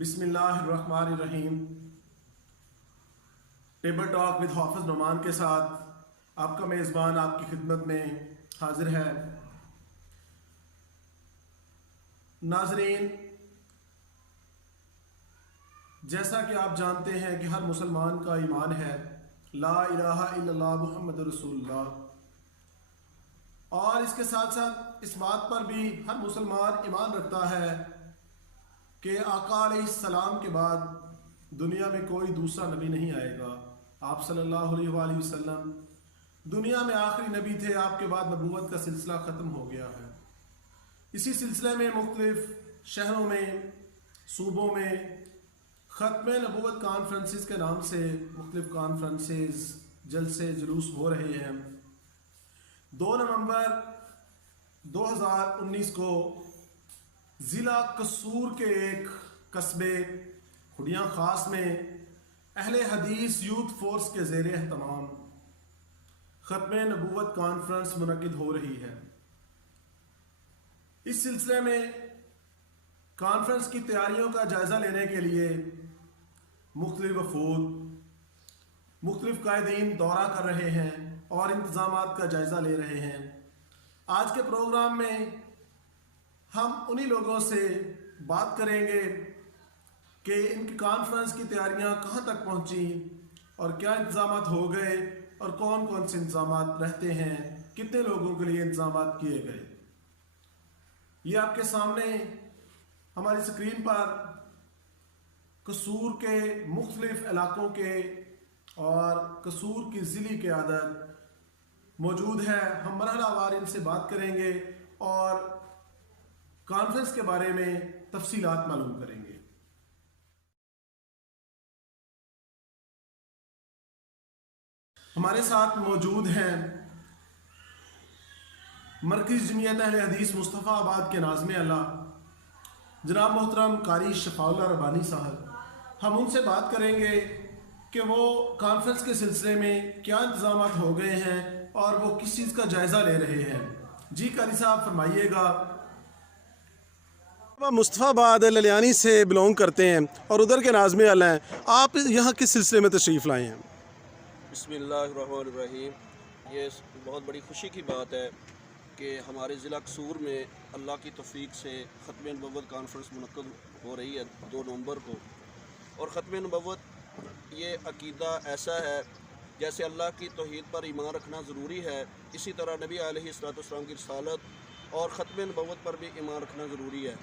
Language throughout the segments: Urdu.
بسم اللہ الرحمن الرحیم۔ ٹیبل ٹاک ود حافظ نعمان کے ساتھ آپ کا میزبان آپ کی خدمت میں حاضر ہے۔ ناظرین، جیسا کہ آپ جانتے ہیں کہ ہر مسلمان کا ایمان ہے لا الہ الا اللہ محمد رسول اللہ، اور اس کے ساتھ ساتھ اس بات پر بھی ہر مسلمان ایمان رکھتا ہے کہ آقا علیہ السلام کے بعد دنیا میں کوئی دوسرا نبی نہیں آئے گا۔ آپ صلی اللہ علیہ وآلہ وسلم دنیا میں آخری نبی تھے، آپ کے بعد نبوت کا سلسلہ ختم ہو گیا ہے۔ اسی سلسلے میں مختلف شہروں میں، صوبوں میں ختم نبوت کانفرنسز کے نام سے مختلف کانفرنسز، جلسے، جلوس ہو رہے ہیں۔ 2 نومبر 2019 کو ضلع قصور کے ایک قصبے کھڑیاں خاص میں اہل حدیث یوتھ فورس کے زیر اہتمام ختم نبوت کانفرنس منعقد ہو رہی ہے۔ اس سلسلے میں کانفرنس کی تیاریوں کا جائزہ لینے کے لیے مختلف وفود، مختلف قائدین دورہ کر رہے ہیں اور انتظامات کا جائزہ لے رہے ہیں۔ آج کے پروگرام میں ہم انہی لوگوں سے بات کریں گے کہ ان کی کانفرنس کی تیاریاں کہاں تک پہنچی اور کیا انتظامات ہو گئے اور کون کون سے انتظامات رہتے ہیں، کتنے لوگوں کے لیے انتظامات کیے گئے۔ یہ آپ کے سامنے ہماری اسکرین پر قصور کے مختلف علاقوں کے اور قصور کی ضلعی قیادت موجود ہے۔ ہم مرحلہ وار ان سے بات کریں گے اور کانفرنس کے بارے میں تفصیلات معلوم کریں گے۔ ہمارے ساتھ موجود ہیں مرکزی جمعیت اہل حدیث مصطفیٰ آباد کے ناظم اللہ جناب محترم قاری شفاء اللہ ربانی صاحب۔ ہم ان سے بات کریں گے کہ وہ کانفرنس کے سلسلے میں کیا انتظامات ہو گئے ہیں اور وہ کس چیز کا جائزہ لے رہے ہیں۔ جی قاری صاحب فرمائیے گا۔ مصطفیٰ آباد للیانی سے بلونگ کرتے ہیں اور ادھر کے ناظم اللہ ہیں، آپ یہاں کس سلسلے میں تشریف لائے ہیں؟ بسم اللہ الرحمن الرحیم۔ یہ بہت بڑی خوشی کی بات ہے کہ ہمارے ضلع قصور میں اللہ کی توفیق سے ختم نبوت کانفرنس منعقد ہو رہی ہے 2 نومبر کو۔ اور ختم نبوت یہ عقیدہ ایسا ہے جیسے اللہ کی توحید پر ایمان رکھنا ضروری ہے، اسی طرح نبی علیہ السلام کی رسالت اور ختم نبوت پر بھی ایمان رکھنا ضروری ہے۔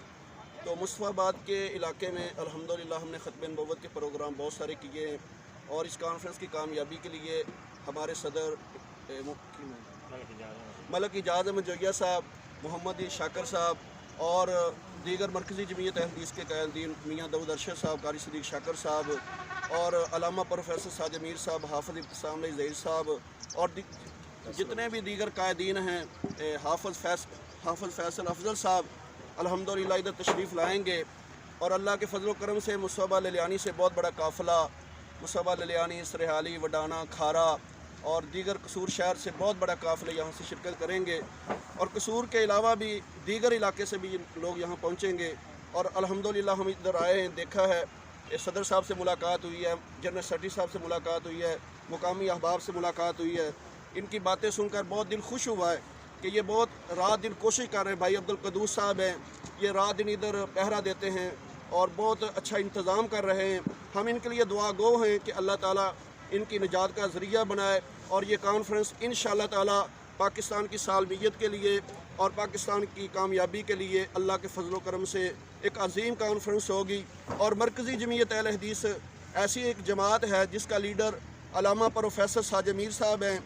تو مصطفیٰ آباد کے علاقے میں الحمدللہ ہم نے ختم نبوت کے پروگرام بہت سارے کیے ہیں، اور اس کانفرنس کی کامیابی کے لیے ہمارے صدر ملک اعجاز احمد جویہ صاحب، محمد شاکر صاحب اور دیگر مرکزی جمعیت اہل حدیث کے قائدین میاں داؤد ارشد صاحب، قاری صدیق شاکر صاحب اور علامہ پروفیسر ساجد امیر صاحب، حافظ ابتسام علی ظہیر صاحب اور جتنے بھی دیگر قائدین ہیں، حافظ فیصل افضل صاحب الحمدللہ ادھر تشریف لائیں گے۔ اور اللہ کے فضل و کرم سے مصطفیٰ للیانی سے بہت بڑا قافلہ مصطفیٰ للیانی، سرحالی، وڈانا، کھارا اور دیگر قصور شہر سے بہت بڑا قافلہ یہاں سے شرکت کریں گے، اور قصور کے علاوہ بھی دیگر علاقے سے بھی لوگ یہاں پہنچیں گے۔ اور الحمدللہ ہم ادھر آئے ہیں، دیکھا ہے، صدر صاحب سے ملاقات ہوئی ہے، جنرل سیکرٹری صاحب سے ملاقات ہوئی ہے، مقامی احباب سے ملاقات ہوئی ہے۔ ان کی باتیں سن کر بہت دل خوش ہوا ہے کہ یہ بہت رات دن کوشش کر رہے ہیں۔ بھائی عبدالقدوس صاحب ہیں، یہ رات دن ادھر پہرا دیتے ہیں اور بہت اچھا انتظام کر رہے ہیں۔ ہم ان کے لیے دعا گو ہیں کہ اللہ تعالیٰ ان کی نجات کا ذریعہ بنائے، اور یہ کانفرنس انشاءاللہ تعالیٰ پاکستان کی سالمیت کے لیے اور پاکستان کی کامیابی کے لیے اللہ کے فضل و کرم سے ایک عظیم کانفرنس ہوگی۔ اور مرکزی جمعیت اہل حدیث ایسی ایک جماعت ہے جس کا لیڈر علامہ پروفیسر ساجد امیر صاحب ہیں،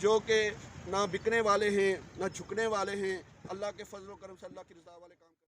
جو کہ نہ بکنے والے ہیں نہ جھکنے والے ہیں، اللہ کے فضل و کرم سے اللہ کی رضا والے کام